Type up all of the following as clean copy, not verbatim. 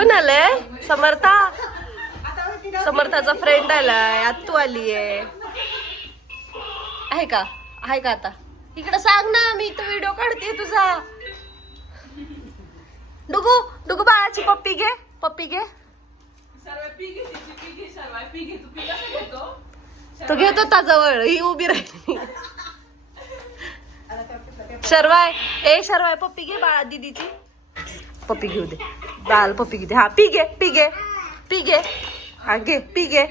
कोण आलंय? समर्था. समर्थाचा फ्रेंड आलाय. आत्तू आली आहे का? आहे का आता? इकडे सांग ना, मी तो व्हिडिओ काढते तुझा. डुगू डुगू बाळाची पप्पी घे, पप्पी घे. तो घेतो जवळ, ही उभी राहिली. शर्वाय, ए शर्वाय पप्पी घे बाळा दीदीची. पप्पी घेऊ दे बाळ, पप्पी घेऊ दे. हा पी घे, पी घे, पी घे. हा घे, पी घे,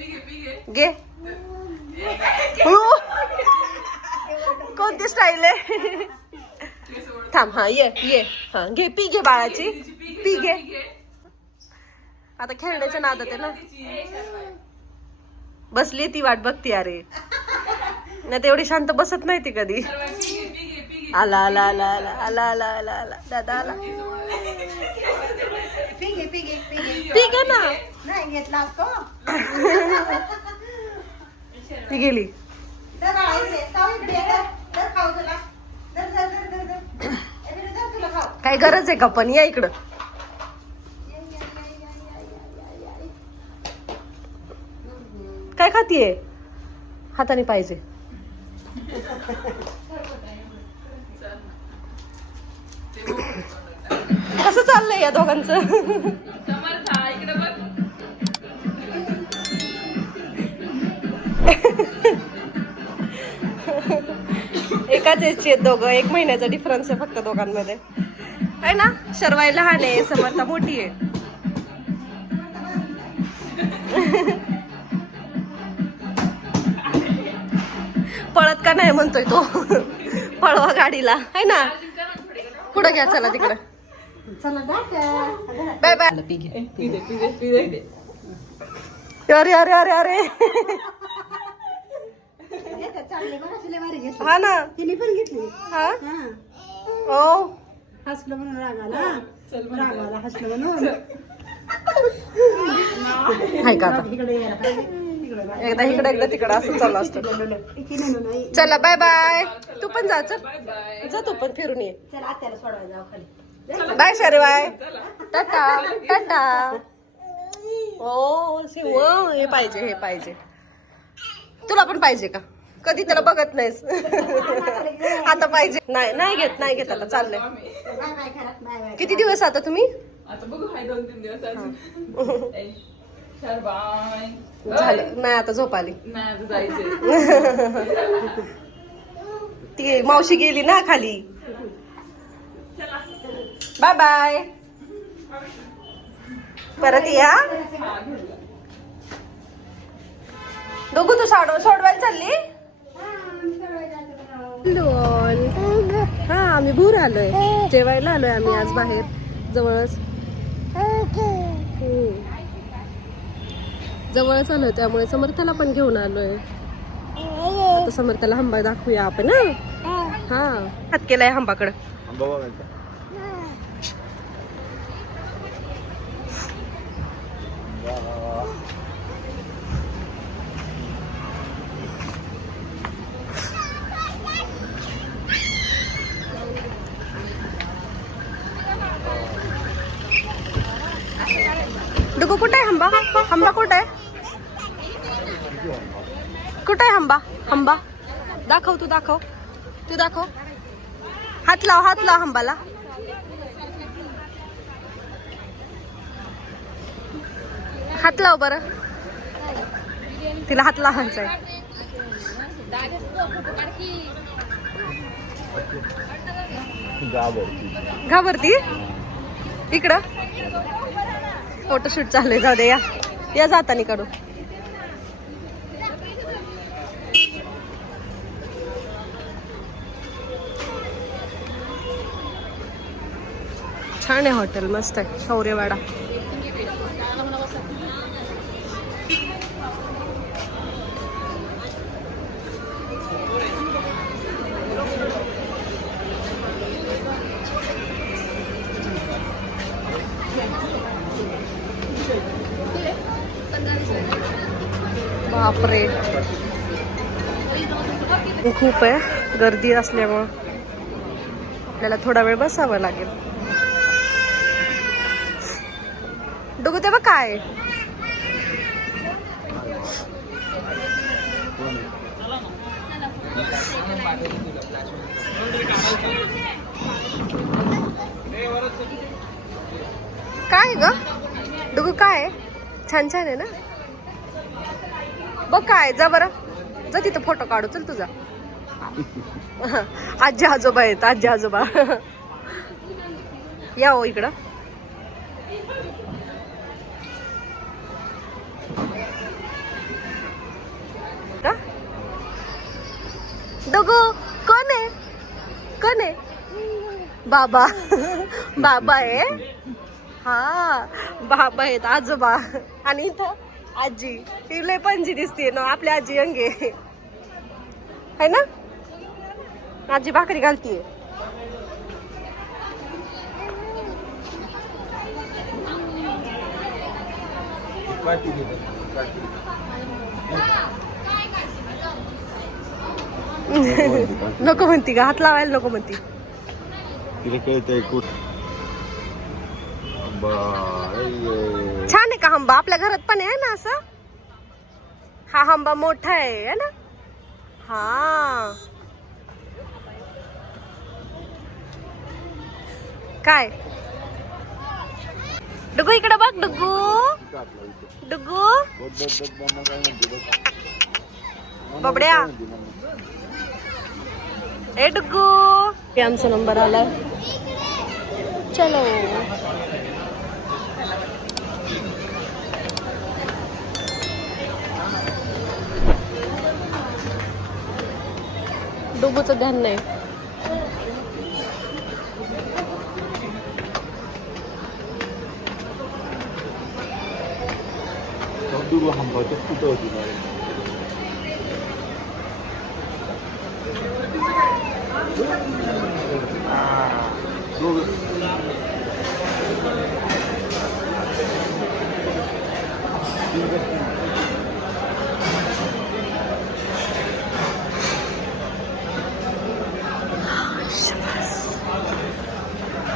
घे. कोणती स्टाईल आहे? थांब. हा ये ये. हा घे, पी घे बाळाची, पी घे. आता खेळण्याच्या नादात आहे ना. बसली ती वाट बघती. अरे नाही तेवढी शांत बसत नाही ती कधी. आला आला आला आला आला आला आला आला दादा आला. ठीक आहे ना. ती गेली. काय गरज आहे का पण? या इकडं. काय खातीये? हाताने पाहिजे. कसं चाललंय या दोघांचं? एकाच एजचे आहेत दोघं. 1 महिन्याचा डिफरन्स आहे फक्त दोघांमध्ये, आहे ना. शर्वाई लहान आहे, समर्था मोठी आहे. पळत का नाही म्हणतोय तो. पळवा गाडीला, आहे ना. पुढे घ्या, चला तिकडे. Bye bye. पी घे. अरे अरे अरे अरे. हा ना, तिने पण घेतली. हा हो. हसलं म्हणून रागाला, हसलं म्हणून. हाय का आता? एकदा इकडे एकदा तिकडे असं चालू असतं. चला बाय बाय. तू पण जा, चल जा तू पण फिरून ये. बाय शर्वाय. टाटा टाटा. ओ शिव, हे पाहिजे, हे पाहिजे. तुला पण पाहिजे का? कधी त्याला बघत नाहीस. आता पाहिजे. नाही नाही घेत, नाही घेत. आता चाललंय. किती दिवस आता तुम्ही? आता बघू, 2-3 दिवस अजून. झालं नाही, आता झोप आली. नाही आता जायचंय. ती मावशी गेली ना खाली. Bye bye. परत या. दोघू तू सोडवायला चालली? हा आम्ही भूर आलोय, जेवायला आलोय आम्ही आज बाहेर जवळच. जवळच आलोय त्यामुळे समर्थाला पण घेऊन आलोय. आता समर्थाला हंबा दाखवूया आपण. हा हात केलाय हंबाकडं. डुगू कुठे आहे हंबा? हंबा कुठे आहे? कुठे आहे हंबा? हंबा दाखव, तू दाखव, तू दाखव. हात लाव, हात लाव हंबाला. हात लाव बरं. तिला हात लावायचा आहे. घाबरती. इकडं फोटोशूट चालू आहे. जाऊ दे, या जातानी काढू. छान आहे हॉटेल, मस्त आहे. शौर्यवाडा. बापरे, खूप आहे गर्दी असल्यामुळं आपल्याला थोडा वेळ बसावं लागेल. डुगू ते बघ काय काय ग डुगू काय छान छान आहे ना बघ काय जा बरं जा तिथं फोटो काढू चल तुझा आजी आजोबा आहेत आजी आजोबा या हो इकडं का डुगू कोण आहे कोण आहे बाबा बाबा आहे हा बाबा आहेत आजोबा आणि इथं आजी ही लय पणजी दिसते ना आपली आजी अंगे है ना आजी भाकरी घालतीये नको म्हणती का हात लावायला नको म्हणती तिला कळतंय छान आहे का आंबा आपल्या घरात पण आहे ना असं हा आंबा मोठा आहे ना हा काय डुगू इकडे बघ डुगू डुगू बबड्या ए डुगू आमचा नंबर आला चलो डुगूचं ध्यान नाही कुठं होती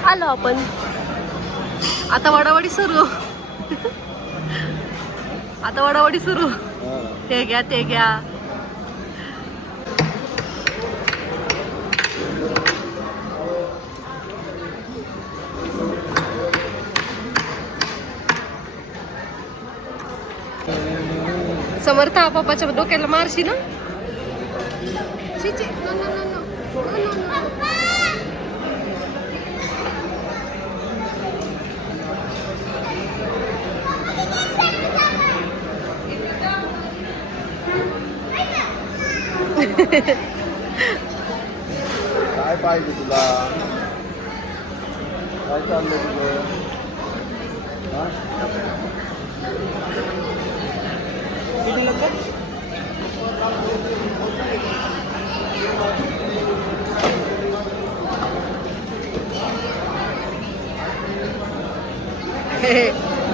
आलो आपण आता वडावडी सुरू आता वडावडी सुरू ते घ्या ते घ्या समर्थ पप्पाच्या डोक्याला मारशी ना काय पाहिजे तुला काय चाललंय तुझं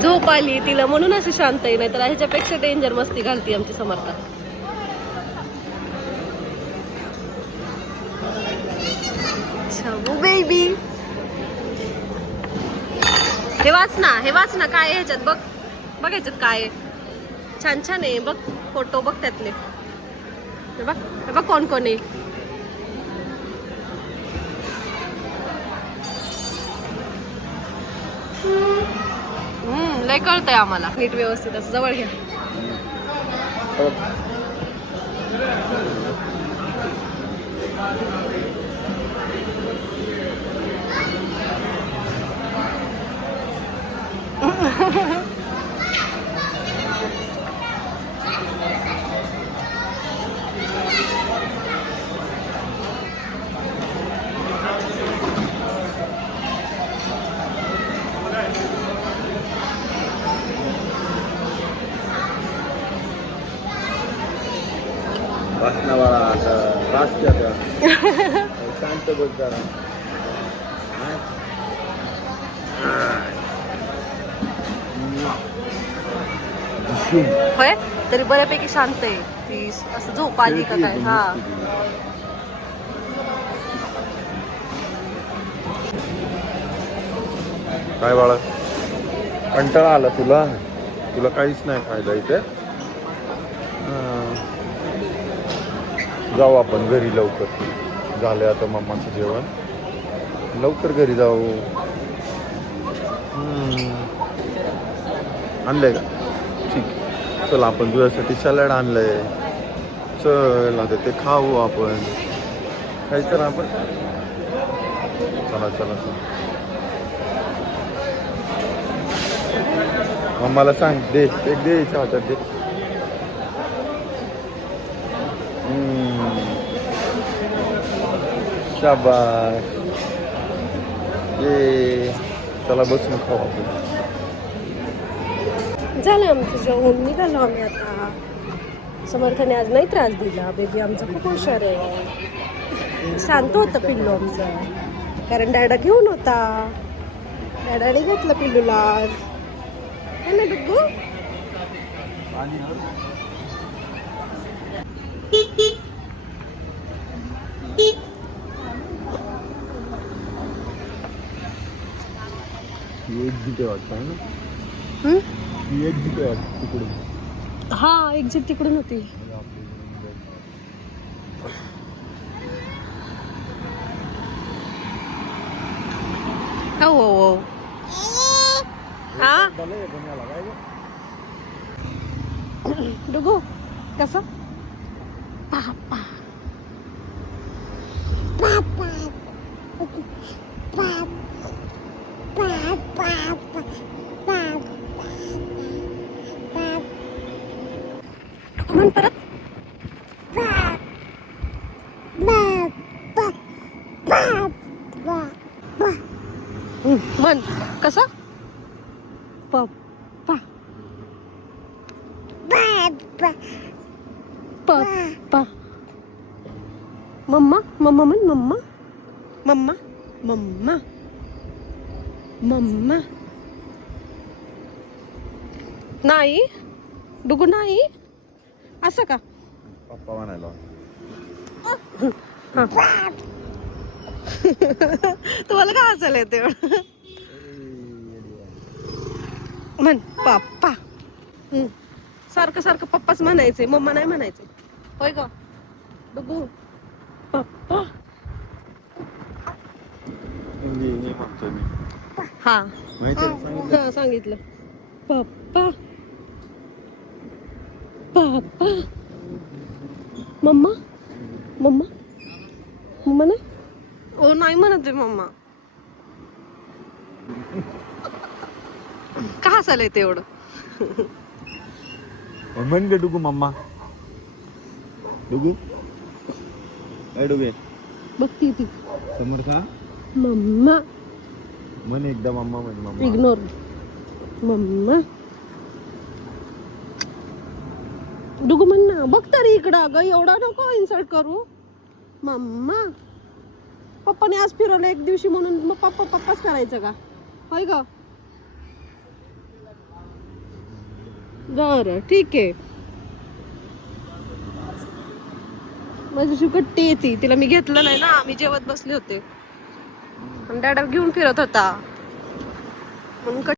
झोप आली तिला म्हणून अशी शांत आहे नाही तर ह्याच्यापेक्षा डेंजर मस्ती घालती आमची समर्थ बेबी हे वाच ना काय आहे ह्याच्यात बघ बघ ह्याच्यात काय आहे छान छान आहे बघ फोटो बघ त्यातले हे बघ कोण कोण आहे लय कळतंय आम्हाला नीट व्यवस्थित असं जवळ घ्या वाचनावाळा राष्ट्र शांत बोल जरा होय तरी बऱ्यापैकी शांत आहे ती असं झोप आली का काय हा काय बाळा कंटाळा आला तुला तुला काहीच नाही खायला इथे जाऊ आपण घरी लवकर झाले आता मम्माचं जेवण लवकर घरी जाऊ आणलंय का ठीक चल आपण तुझ्यासाठी सॅलड आणलंय चल आता ते खाऊ आपण खायचं ना आपण चला चला चला मम्माला सांग दे एक दे याच्या हातात दे शाबास ये चला बसून खाऊ आपण झालं आमचं जेवण निघालो आम्ही आता समर्थाने आज नाही त्रास दिला बेबी आमचा खूप हुशार आहे शांत होतं पिल्लू आमचं कारण डॅडा घेऊन होता डॅडाने घेतलं पिल्लूला आज है ना डुग्गू एक्झिट वाटतं आहे ना एक्झिट वाटतं तिकडून हा एक्झिट तिकडून होती हो हो हा डुगू कसं पापा पापा म्हण परत म्हण कसं पप्पा पप्पा मम्मा मम्मा म्हण मम्मा मम्मा मम्मा मम्मा नाही डुगू नाही असं का पप्पा म्हणायला तुम्हाला का हसायला येते म्हण पप्पा सारखं सारखं पप्पाच म्हणायचंय मम्मा नाही म्हणायचंय होय ग डुगू पप्पा हिंदी म्हणतो मी हा माहिती आहे, सांगितलं हा सांगितलं पप्पा पप्पा मम्मा मम्मा मम्मा नाही ओ नाही म्हणत आहे मम्मा का हसायला येते एवढं म्हण गे डुगू मम्मा डुगू काय डुगे बघती ती समर्था मम्मा म्हण एकदा मम्मा म्हण मम्मा इग्नोर मम्मा डुगू म्हण ना बघ तरी इकडं अगं एवढा नको इन्सल्ट करू मम्मा पप्पाने आज फिरवलं एक दिवशी म्हणून मग पप्पा पप्पाच करायचं का होय ग बरं ठीक आहे माझी शुकट्टी येते तिला मी घेतलं नाही ना मी जेवत बसले होते आणि डॅडा घेऊन फिरत होता म्हणून